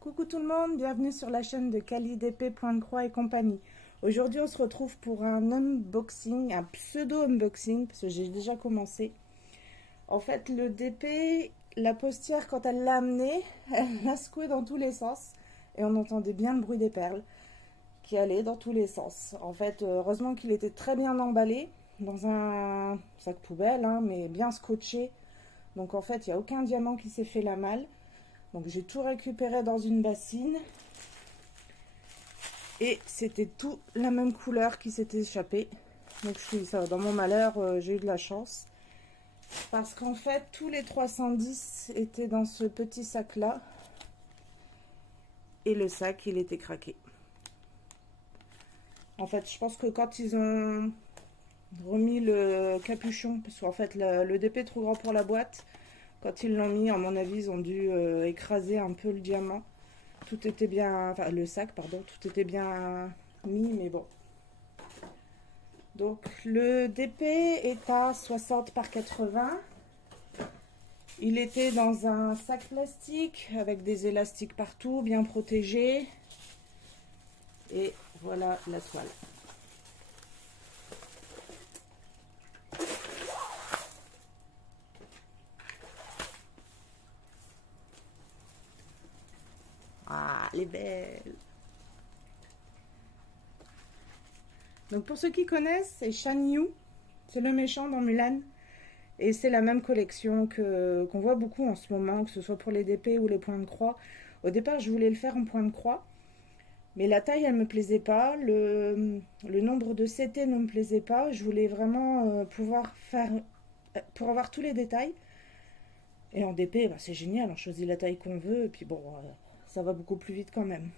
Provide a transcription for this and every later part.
Coucou tout le monde, bienvenue sur la chaîne de KaliDP Point de Croix et compagnie. Aujourd'hui on se retrouve pour un unboxing, un pseudo-unboxing, parce que j'ai déjà commencé. En fait le DP, la postière quand elle l'a amené, elle l'a secoué dans tous les sens. Et on entendait bien le bruit des perles qui allaient dans tous les sens. En fait, heureusement qu'il était très bien emballé dans un sac poubelle, hein, mais bien scotché. Donc en fait il n'y a aucun diamant qui s'est fait la malle. Donc j'ai tout récupéré dans une bassine et c'était tout la même couleur qui s'était échappée. Donc dans mon malheur, j'ai eu de la chance parce qu'en fait tous les 310 étaient dans ce petit sac là et le sac il était craqué. En fait je pense que quand ils ont remis le capuchon, parce qu'en fait le DP est trop grand pour la boîte, quand ils l'ont mis, à mon avis ils ont dû écraser un peu le diamant. Tout était bien, enfin le sac pardon, tout était bien mis, mais bon. Donc le DP est à 60 par 80. Il était dans un sac plastique avec des élastiques partout, bien protégé. Et voilà la toile. Ah, elle est belle. Donc pour ceux qui connaissent, c'est Shan Yu. C'est le méchant dans Mulan. Et c'est la même collection qu'on voit beaucoup en ce moment, que ce soit pour les DP ou les points de croix. Au départ, je voulais le faire en point de croix. Mais la taille, elle me plaisait pas. Le nombre de CT ne me plaisait pas. Je voulais vraiment pouvoir faire... pour avoir tous les détails. Et en DP, bah, c'est génial. On choisit la taille qu'on veut. Et puis bon, ça va beaucoup plus vite quand même.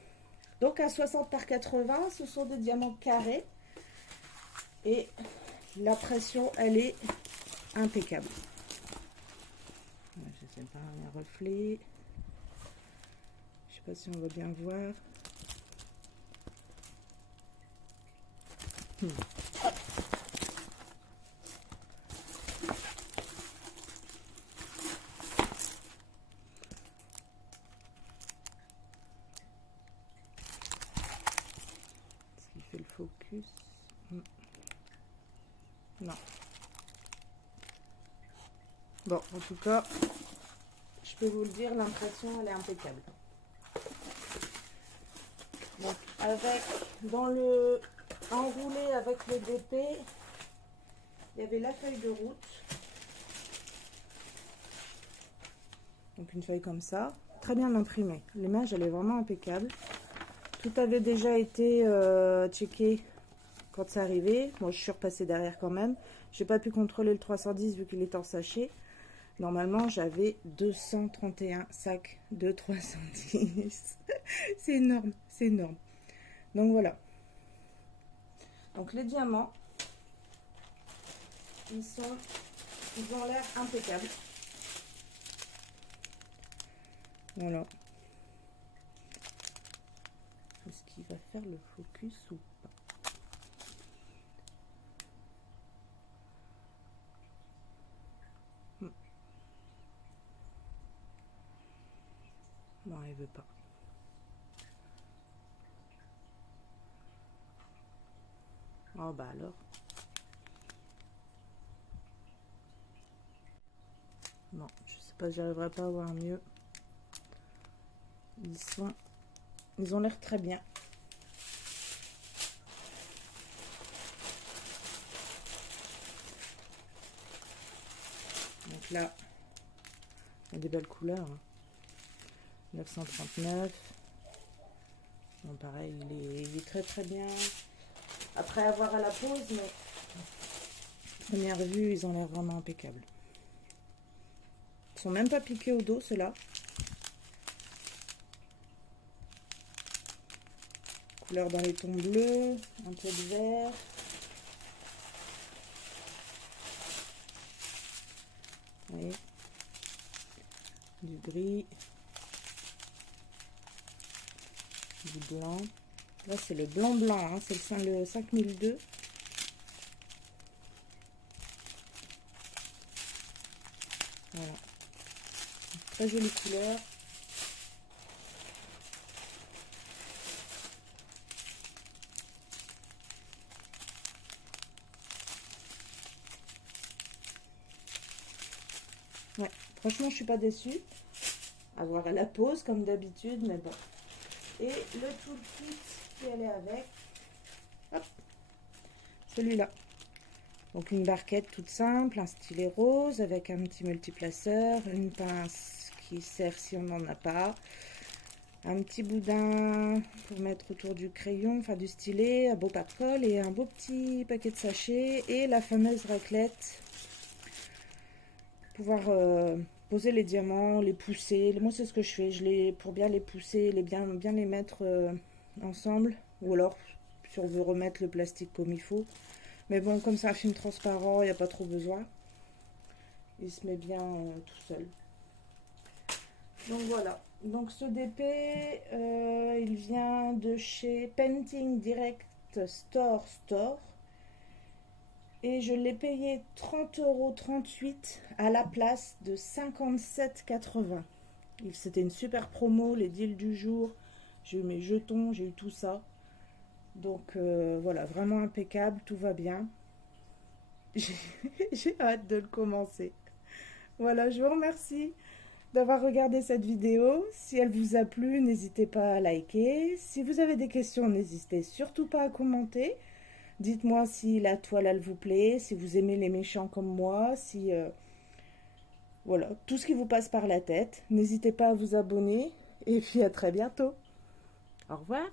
Donc à 60 par 80, ce sont des diamants carrés. Et la pression, elle est impeccable. Je sais pas, un reflet. Je sais pas si on va bien voir. Est-ce qu'il fait le focus? Non. Bon, en tout cas, je peux vous le dire, l'impression, elle est impeccable. Donc, dans le enroulé avec le DP, il y avait la feuille de route. Donc, une feuille comme ça, très bien imprimée. L'image, elle est vraiment impeccable. Tout avait déjà été checké quand c'est arrivé. Moi, je suis repassée derrière quand même. J'ai pas pu contrôler le 310 vu qu'il est en sachet. Normalement, j'avais 231 sacs de 310. C'est énorme, c'est énorme. Donc voilà. Donc les diamants, ils ont l'air impeccables. Voilà. Est-ce qu'il va faire le focus ou pas? Non, il veut pas. Oh bah alors. Non, je sais pas, j'arriverai pas à voir mieux. Ils ont l'air très bien. Donc là, il y a des belles couleurs. Hein. 939. Bon, pareil, il est très très bien. Après avoir à la pose, mais première vue, ils ont l'air vraiment impeccables. Ils sont même pas piqués au dos, ceux-là. Couleur dans les tons bleus, un peu de vert. Vous voyez, du gris, du blanc. Là, c'est le blanc-blanc, hein, c'est le 5002. Voilà. Très jolie couleur. Ouais, franchement, je suis pas déçue. À voir à la pause, comme d'habitude, mais bon. Et le toolkit qui allait avec. Hop, celui-là. Donc une barquette toute simple, un stylet rose avec un petit multiplaceur, une pince qui sert si on n'en a pas, un petit boudin pour mettre autour du crayon, enfin du stylet, un beau pas de colle et un beau petit paquet de sachets et la fameuse raclette. Pouvoir poser les diamants, les pousser. Moi c'est ce que je fais, pour bien les pousser, bien les mettre ensemble, ou alors si on veut remettre le plastique comme il faut. Mais bon, comme c'est un film transparent, il n'y a pas trop besoin. Il se met bien tout seul. Donc voilà. Donc ce DP, il vient de chez Painting Direct Store. Et je l'ai payé 30,38 € à la place de 57,80 €. C'était une super promo, les deals du jour. J'ai eu mes jetons, j'ai eu tout ça. Donc voilà, vraiment impeccable, tout va bien. J'ai hâte de le commencer. Voilà, je vous remercie d'avoir regardé cette vidéo. Si elle vous a plu, n'hésitez pas à liker. Si vous avez des questions, n'hésitez surtout pas à commenter. Dites-moi si la toile, elle vous plaît, si vous aimez les méchants comme moi, si... voilà, tout ce qui vous passe par la tête. N'hésitez pas à vous abonner. Et puis à très bientôt. Au revoir.